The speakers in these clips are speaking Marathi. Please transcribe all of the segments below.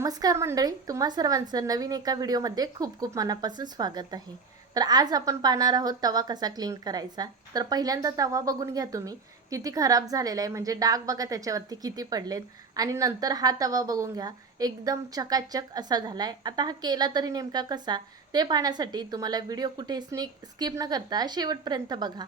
नमस्कार मंडळी तुम्हा सर्वांचं नवीन एका व्हिडिओमध्ये खूप खूप मनापासून स्वागत आहे. तर आज आपण पाहणार आहोत तवा कसा क्लीन करायचा. तर पहिल्यांदा तवा बघून घ्या तुम्ही किती खराब झालेला आहे म्हणजे डाग बघा त्याच्यावरती किती पडलेत. आणि नंतर हा तवा बघून घ्या एकदम चकाचक असा झाला आहे आता हा केला तरी नेमका कसा ते पाहण्यासाठी तुम्हाला व्हिडिओ कुठे स्निक स्किप न करता शेवटपर्यंत बघा.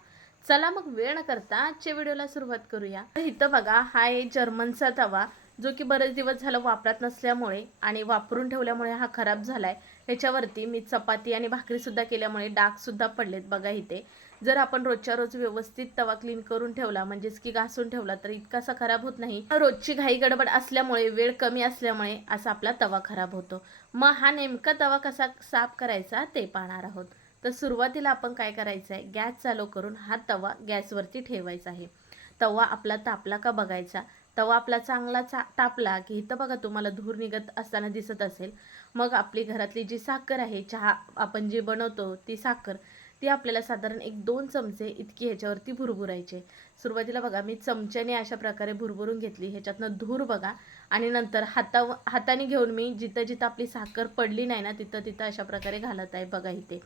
चला मग वेळ न करता आजच्या व्हिडिओला सुरुवात करूया. तर इथं बघा हा आहे जर्मनचा तवा. जो की बरेच दिवस झालं वापरात नसल्यामुळे आणि वापरून ठेवल्यामुळे हा खराब झालाय ह्याच्यावरती मी चपाती आणि भाकरी सुद्धा केल्यामुळे डाग सुद्धा पडलेत बघा इथे. जर आपण रोजच्या रोज व्यवस्थित तवा क्लीन करून ठेवला म्हणजेच की घासून ठेवला तर इतकासा खराब होत नाही. रोजची घाई गडबड असल्यामुळे वेळ कमी असल्यामुळे असा आपला तवा खराब होतो. मग हा नेमका तवा कसा साफ करायचा ते पाहणार आहोत. तर सुरुवातीला आपण काय करायचं आहे गॅस चालू करून हा तवा गॅसवरती ठेवायचा आहे. तवा आपला तापला का बघायचा तवा आपला चांगला चा तापला की इथं बघा तुम्हाला धूर निघत असताना दिसत असेल. मग आपली घरातली जी साखर आहे चहा आपण जी बनवतो ती साखर ती आपल्याला साधारण एक दोन चमचे इतकी ह्याच्यावरती भुरभुरायचे सुरुवातीला बघा मी चमच्याने अशा प्रकारे भुरभुरून घेतली. ह्याच्यातनं धूर बघा आणि नंतर हाता हाताने घेऊन मी जिथं जिथं आपली साखर पडली नाही ना तिथं तिथं अशा प्रकारे घालत आहे बघा इथे.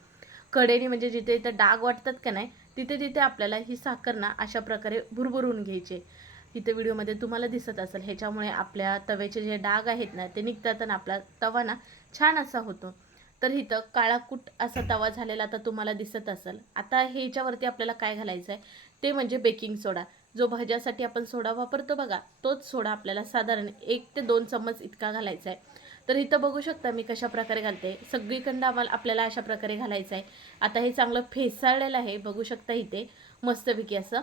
कडेने म्हणजे जिथे इथं डाग वाटतात का नाही तिथे तिथे आपल्याला ही साखर ना अशा प्रकारे भुरभुरून घ्यायचे इथे व्हिडिओमध्ये तुम्हाला दिसत असेल ह्याच्यामुळे आपल्या तव्याचे जे डाग आहेत ना ते निघतात आणि आपला तवा ना छान असा होतो. तर इथं काळाकूट असा तवा झालेला आता तुम्हाला दिसत असेल. आता ह्याच्यावरती आपल्याला काय घालायचं आहे ते म्हणजे बेकिंग सोडा. जो भाज्यासाठी आपण सोडा वापरतो बघा तोच सोडा आपल्याला साधारण एक ते दोन चम्मच इतका घालायचा आहे तर इथं बघू शकता मी कशा प्रकारे घालते. सगळीकडं आम्हाला आपल्याला अशा प्रकारे घालायचं आहे आता हे चांगलं फेसाळलेलं आहे बघू शकता इथे. मस्तपैकी असं.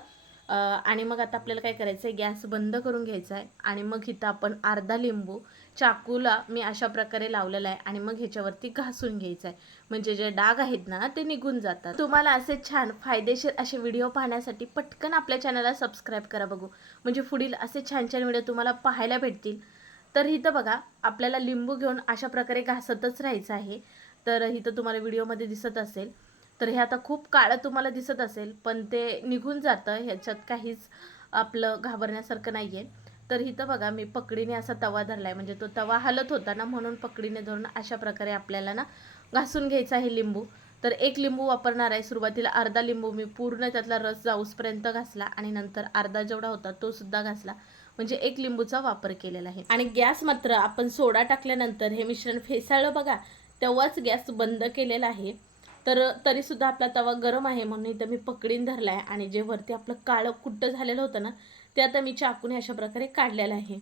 आणि मग आता आपल्याला काय करायचं आहे गॅस बंद करून घ्यायचा आहे आणि मग इथं आपण अर्धा लिंबू चाकूला मी अशा प्रकारे लावलेला आहे. आणि मग ह्याच्यावरती घासून घ्यायचा आहे म्हणजे जे डाग आहेत ना ते निघून जातात. तुम्हाला असे छान फायदेशीर असे व्हिडिओ पाहण्यासाठी पटकन आपल्या चॅनलला सबस्क्राईब करा बघू. म्हणजे पुढील असे छान छान व्हिडिओ तुम्हाला पाहायला भेटतील. तर इथं बघा आपल्याला लिंबू घेऊन अशा प्रकारे घासतच राहायचं आहे. तर इथं तुम्हाला व्हिडिओमध्ये दिसत असेल. तर हे आता खूप काळं तुम्हाला दिसत असेल पण ते निघून जातं. ह्याच्यात काहीच आपलं घाबरण्यासारखं नाही आहे तर इथं बघा मी पकडीने असा तवा धरला आहे म्हणजे तो तवा हलत होता ना म्हणून पकडीने धरून अशा प्रकारे आपल्याला ना घासून घ्यायचा आहे लिंबू. तर एक लिंबू वापरणार आहे. सुरुवातीला अर्धा लिंबू मी पूर्ण त्यातला रस जाऊसपर्यंत घासला आणि नंतर अर्धा जेवढा होता तो सुद्धा घासला. म्हणजे एक लिंबूचा वापर केलेला आहे. आणि गॅस मात्र आपण सोडा टाकल्यानंतर हे मिश्रण फेसाळलं बघा तेव्हाच गॅस बंद केलेला आहे. तर तरी सुद्धा आपला तवा गरम आहे म्हणून इथं मी पकडीन धरला आहे आणि जे वरती आपलं काळं कुट्ट झालेलं होतं ना ते आता मी चाकूने अशा प्रकारे काढलेलं आहे.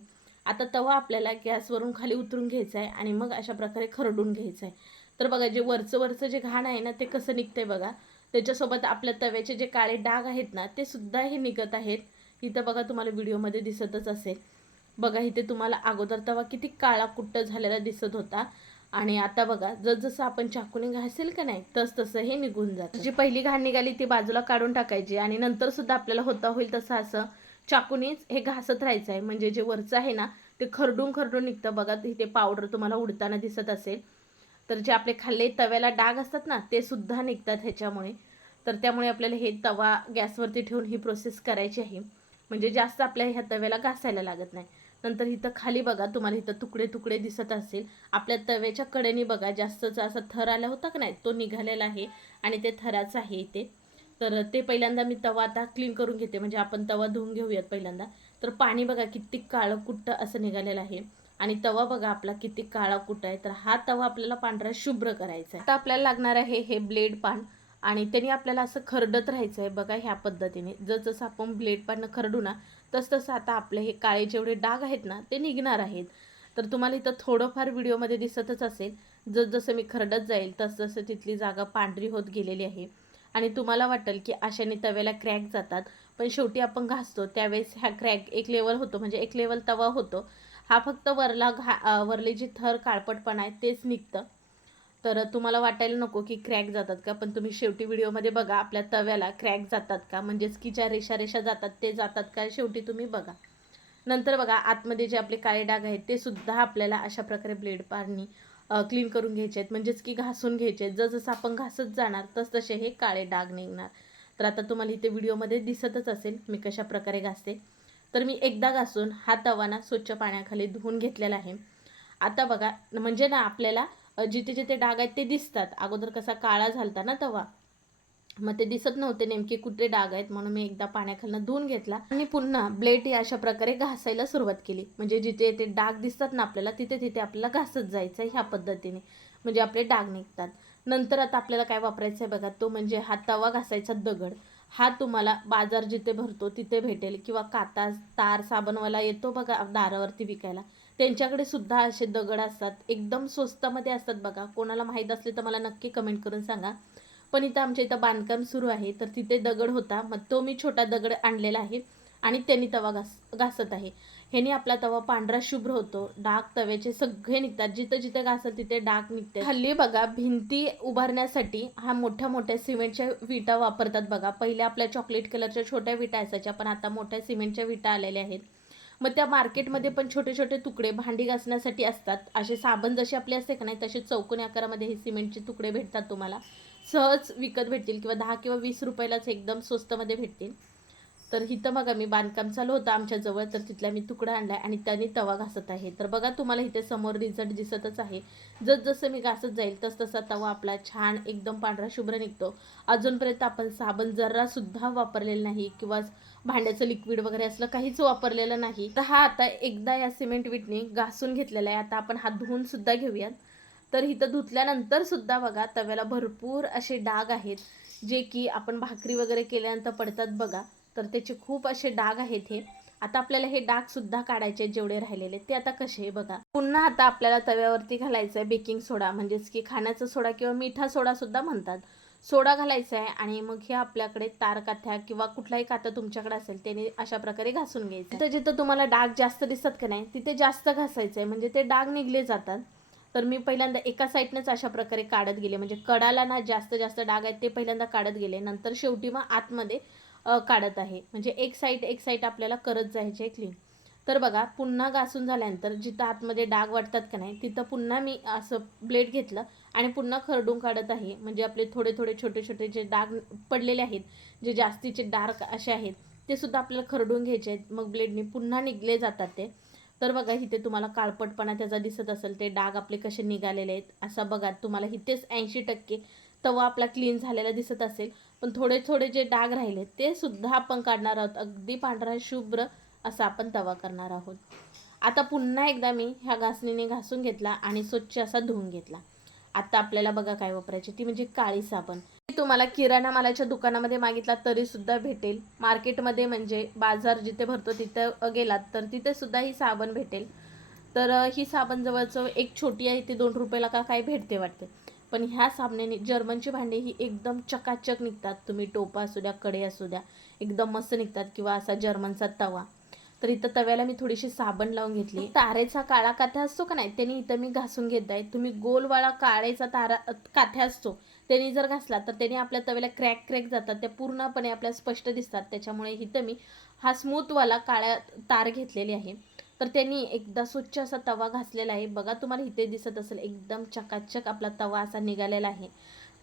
आता तवा आपल्याला गॅसवरून खाली उतरून घ्यायचा आहे आणि मग अशा प्रकारे खरडून घ्यायचं आहे तर बघा जे वरचं वरचं जे घाण आहे ना ते कसं निघतंय बघा. त्याच्यासोबत आपल्या तव्याचे जे काळे डाग आहेत ना ते सुद्धा हे निघत आहेत. इथं बघा तुम्हाला व्हिडिओमध्ये दिसतच असेल. बघा इथे तुम्हाला अगोदर तवा किती काळा कुट्ट झालेला दिसत होता. आणि आता बघा जसजसं आपण चाकूने घासेल का नाही तस तसं हे निघून जातं. जी पहिली घाण निघाली ती बाजूला काढून टाकायची आणि नंतर सुद्धा आपल्याला होता होईल तसं असं चाकूनेच हे घासत राहायचं आहे. म्हणजे जे वरचं आहे ना ते खरडून खरडून निघतं. बघा ते पावडर तुम्हाला उडताना दिसत असेल. तर जे आपले खाल्ले तव्याला डाग असतात ना ते सुद्धा निघतात ह्याच्यामुळे. तर त्यामुळे आपल्याला हे तवा गॅसवरती ठेवून ही प्रोसेस करायची आहे. म्हणजे जास्त आपल्या ह्या तव्याला घासायला लागत नाही. नंतर इथं खाली बघा तुम्हाला इथं तुकडे तुकडे दिसत असेल. आपल्या तव्याच्या कडेने बघा जास्तचा असा थर आला होता का नाही तो निघालेला आहे आणि ते थराचं आहे इथे. तर ते पहिल्यांदा मी तवा आता क्लीन करून घेते म्हणजे आपण तवा धुवून घेऊयात पहिल्यांदा. तर पाणी बघा किती काळं कुट्ट असं निघालेलं आहे. आणि तवा बघा आपला किती काळा कुट्ट आहे. तर हा तवा आपल्याला पांढरा शुभ्र करायचा आहे. आता आपल्याला लागणार आहे हे ब्लेड पान. आणि त्यांनी आपल्याला असं खरडत राहायचं आहे बघा ह्या पद्धतीने. जसं आपण ब्लेड पानं खरडू ना तसतसं आता आपले हे काळे जेवढे डाग आहेत ना ते निघणार आहेत. तर तुम्हाला इथं थोडंफार व्हिडिओमध्ये दिसतच असेल. जस जसं मी खरडत जाईल तसतसं तिथली जागा पांढरी होत गेलेली आहे. आणि तुम्हाला वाटेल की अशाने तव्याला क्रॅक जातात. पण शेवटी आपण घासतो त्यावेळेस ह्या क्रॅक एक लेवल होतो. म्हणजे एक लेवल तवा होतो. हा फक्त वरला घा वरले जे थर काळपटपणा आहे तेच निघतं. तर तुम्हाला वाटायला नको की क्रॅक जातात का पण तुम्ही शेवटी व्हिडिओमध्ये बघा आपल्या तव्याला क्रॅक जातात का म्हणजेच की ज्या रेषा रेषा जातात ते जातात का शेवटी तुम्ही बघा. नंतर बघा आतमध्ये जे आपले काळे डाग आहेत ते सुद्धा आपल्याला अशा प्रकारे ब्लेड पारणी क्लीन करून घ्यायचे आहेत. म्हणजेच की घासून घ्यायचे आहेत. जसं आपण घासत जाणार तस तसे हे काळे डाग निघणार. तर आता तुम्हाला इथे व्हिडिओमध्ये दिसतच असेल मी कशा प्रकारे घासते. तर मी एकदा घासून हा तवा ना स्वच्छ पाण्याखाली धुवून घेतलेला आहे. आता बघा म्हणजे ना आपल्याला जिथे जिथे डाग आहेत ते दिसतात. अगोदर कसा काळा झालता ना तवा मग ते दिसत नव्हते नेमके कुठे डाग आहेत म्हणून मी एकदा पाण्याखालनं धुवून घेतला. आणि पुन्हा ब्लेड ही अशा प्रकारे घासायला सुरुवात केली. म्हणजे जिथे ते डाग दिसतात ना आपल्याला तिथे तिथे आपल्याला घासत जायचं ह्या पद्धतीने. म्हणजे आपले डाग निघतात. नंतर आता आपल्याला काय वापरायचं आहे बघा तो म्हणजे हा तवा घासायचा दगड. हा तुम्हाला बाजार जिथे भरतो तिथे भेटेल. किंवा काता तार साबणवाला येतो बघा दारावरती विकायला. त्यांच्याकडे सुद्धा असे दगड असतात. एकदम स्वस्तामध्ये असतात बघा. कोणाला माहीत असले तर मला नक्की कमेंट करून सांगा. पण इथं आमच्या इथं बांधकाम सुरू आहे. तर तिथे दगड होता. मग तो मी छोटा दगड आणलेला आहे. आणि त्यांनी तवा घास घासत आहे. ह्याने आपला तवा पांढरा शुभ्र होतो. डाग तव्याचे सगळे निघतात. जिथं जिथं घासत तिथे डाग निघते. हल्ली बघा भिंती उभारण्यासाठी हा मोठ्या मोठ्या सिमेंटच्या विटा वापरतात बघा. पहिले आपल्या चॉकलेट कलरच्या छोट्या विटा असायच्या. पण आता मोठ्या सिमेंटच्या विटा आलेल्या आहेत. मग त्या मार्केटमध्ये पण छोटे छोटे तुकडे भांडी घासण्यासाठी असतात. असे साबण जसे आपले असते का नाही तसे चौकोनी आकारामध्ये हे सिमेंटचे तुकडे भेटतात तुम्हाला. सहज विकत भेटतील किंवा दहा किंवा वीस रुपयालाच एकदम स्वस्तमध्ये भेटतील. तर इथं बघा मी बांधकाम चालू होतं आमच्या जवळ तर तिथला मी तुकडा आणलाय आणि त्याने तवा घासत आहे. तर बघा तुम्हाला इथे समोर रिझल्ट दिसतच आहे. जसजसं मी घासत जाईल तस तसा तवा आपला छान एकदम पांढरा शुभ्र निघतो. अजूनपर्यंत आपण साबण जरासुद्धा वापरलेला वापरलेलं नाही किंवा भांड्याचं लिक्विड वगैरे असलं काहीच वापरलेलं नाही. तर हा आता एकदा या सिमेंट विटने घासून घेतलेला आहे. आता आपण हात धुवून सुद्धा घेऊयात. तर इथं धुतल्यानंतर सुद्धा बघा तव्याला भरपूर असे डाग आहेत. जे की आपण भाकरी वगैरे केल्यानंतर पडतात बघा. तर त्याचे खूप असे डाग आहेत हे. आता आपल्याला हे डाग सुद्धा काढायचे जेवढे राहिलेले. ते आता कसे बघा. पुन्हा आता आपल्याला तव्यावरती घालायचं आहे बेकिंग सोडा म्हणजेच की खाण्याचा सोडा किंवा मिठा सोडा सुद्धा म्हणतात. सोडा घालायचा आहे आणि मग हे आपल्याकडे तार काथ्या किंवा कुठलाही काथा तुमच्याकडे असेल त्याने अशा प्रकारे घासून घ्यायचं तिथं जिथं तुम्हाला डाग जास्त दिसत का नाही तिथे जास्त घासायचं आहे. म्हणजे ते डाग निघले जातात. तर मी पहिल्यांदा एका साईडनंच अशा प्रकारे काढत गेले. म्हणजे कडाला ना जास्त जास्त डाग आहेत ते पहिल्यांदा काढत गेले. नंतर शेवटी मग आतमध्ये काढत आहे. म्हणजे एक साईड एक साईड आपल्याला करत जायचे क्लीन तर बघा पुन्हा घासून झाल्यानंतर जिथं आतमध्ये डाग वाटतात का नाही तिथं पुन्हा मी असं ब्लेड घेतलं आणि पुन्हा खरडून काढत आहे. म्हणजे आपले थोडे थोडे छोटे छोटे जे डाग पडलेले आहेत जे जास्तीचे डार्क असे आहेत ते सुद्धा आपल्याला खरडून घ्यायचे आहेत. मग ब्लेडने पुन्हा निघले जातात ते. तर बघा इथे तुम्हाला काळपटपणा त्याचा दिसत असेल ते डाग आपले कसे निघालेले आहेत असं बघा तुम्हाला इथेच ऐंशी टक्के तवा आपला क्लीन झालेला दिसत असेल. पण थोडे थोडे जे डाग राहिले ते सुद्धा आपण काढणार आहोत. अगदी पांढरा शुभ्र असा आपण तवा करणार आहोत. आता पुन्हा एकदा मी ह्या घासणीने घासून घेतला आणि स्वच्छ असा धुवून घेतला. आता आपल्याला बघा काय वापरायची ती म्हणजे काळी साबण. ती तुम्हाला किराणा मालाच्या दुकानामध्ये मागितला तरी सुद्धा भेटेल. मार्केटमध्ये म्हणजे बाजार जिथे भरतो तिथं गेलात तर तिथे सुद्धा ही साबण भेटेल. तर ही साबण जवळचं एक छोटी आहे ती दोन रुपयाला का काय भेटते वाटते. पण ह्या साबणाने जर्मनची भांडी ही एकदम चकाचक निघतात. तुम्ही टोपा असू द्या कडे असू द्या एकदम मस्त निघतात किंवा असा जर्मनचा तवा. तर इथं तव्याला मी थोडीशी साबण लावून घेतली. तारेचा काळा काथ्या असतो का नाही त्याने इथं मी घासून घेत आहे. तुम्ही गोलवाळा काळेचा तारा काथ्या असतो त्यांनी जर घासला तर त्याने आपल्या तव्याला क्रॅक क्रॅक जातात त्या पूर्णपणे आपल्याला स्पष्ट दिसतात. त्याच्यामुळे इथं मी हा स्मूथवाला काळ्या तार घेतलेली आहे. तर त्यांनी एकदा स्वच्छ असा तवा घासलेला आहे. बघा तुम्हाला इथे दिसत असेल एकदम चकाचक आपला तवा असा निघालेला आहे.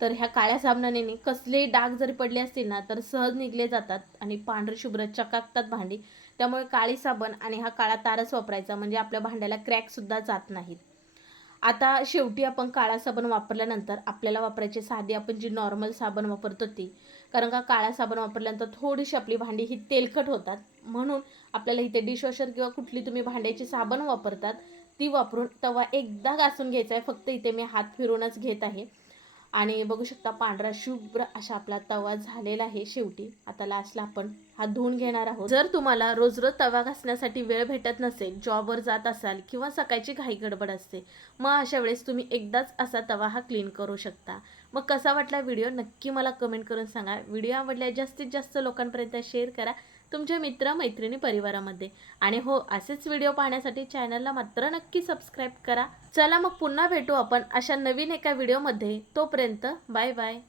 तर ह्या काळ्या साबणाने कसले डाग जरी पडले असतील ना तर सहज निघले जातात आणि पांढरे शुभ्र चकाकतात भांडी. त्यामुळे काळी साबण आणि हा काळा तारच वापरायचा म्हणजे आपल्या भांड्याला क्रॅक सुद्धा जात नाहीत. आता शेवटी आपण काळा साबण वापरल्यानंतर आपल्याला वापरायची साधी आपण जी नॉर्मल साबण वापरतो ती कारण का काळा साबण वापरल्यानंतर थोडीशी आपली भांडी ही तेलकट होतात. म्हणून आपल्याला इथे डिशवॉशर किंवा कुठली तुम्ही भांड्याची साबण वापरतात ती वापरून तवा एकदा घासून घ्यायचा आहे. फक्त इथे मी हात फिरूनच घेत आहे. आणि बघू शकता पांढरा शुभ्र असा आपला तवा झालेला आहे शेवटी. आता लास्टला आपण हा धुवून घेणार आहोत. जर तुम्हाला रोज रोज तवा घासण्यासाठी वेळ भेटत नसेल जॉबवर जात असाल किंवा सकाळची घाई गडबड असते मग अशा वेळेस तुम्ही एकदाच असा तवा हा क्लीन करू शकता. मग कसा वाटला व्हिडिओ नक्की मला कमेंट करून सांगा. व्हिडिओ आवडल्या जास्तीत जास्त लोकांपर्यंत शेअर करा. तुमच्या मित्र मैत्रिणी परिवारामध्ये. आणि हो असेच व्हिडिओ पाहण्यासाठी चॅनलला मात्र नक्की सबस्क्राईब करा. चला मग पुन्हा भेटू आपण अशा नवीन एका व्हिडिओमध्ये. तोपर्यंत बाय बाय.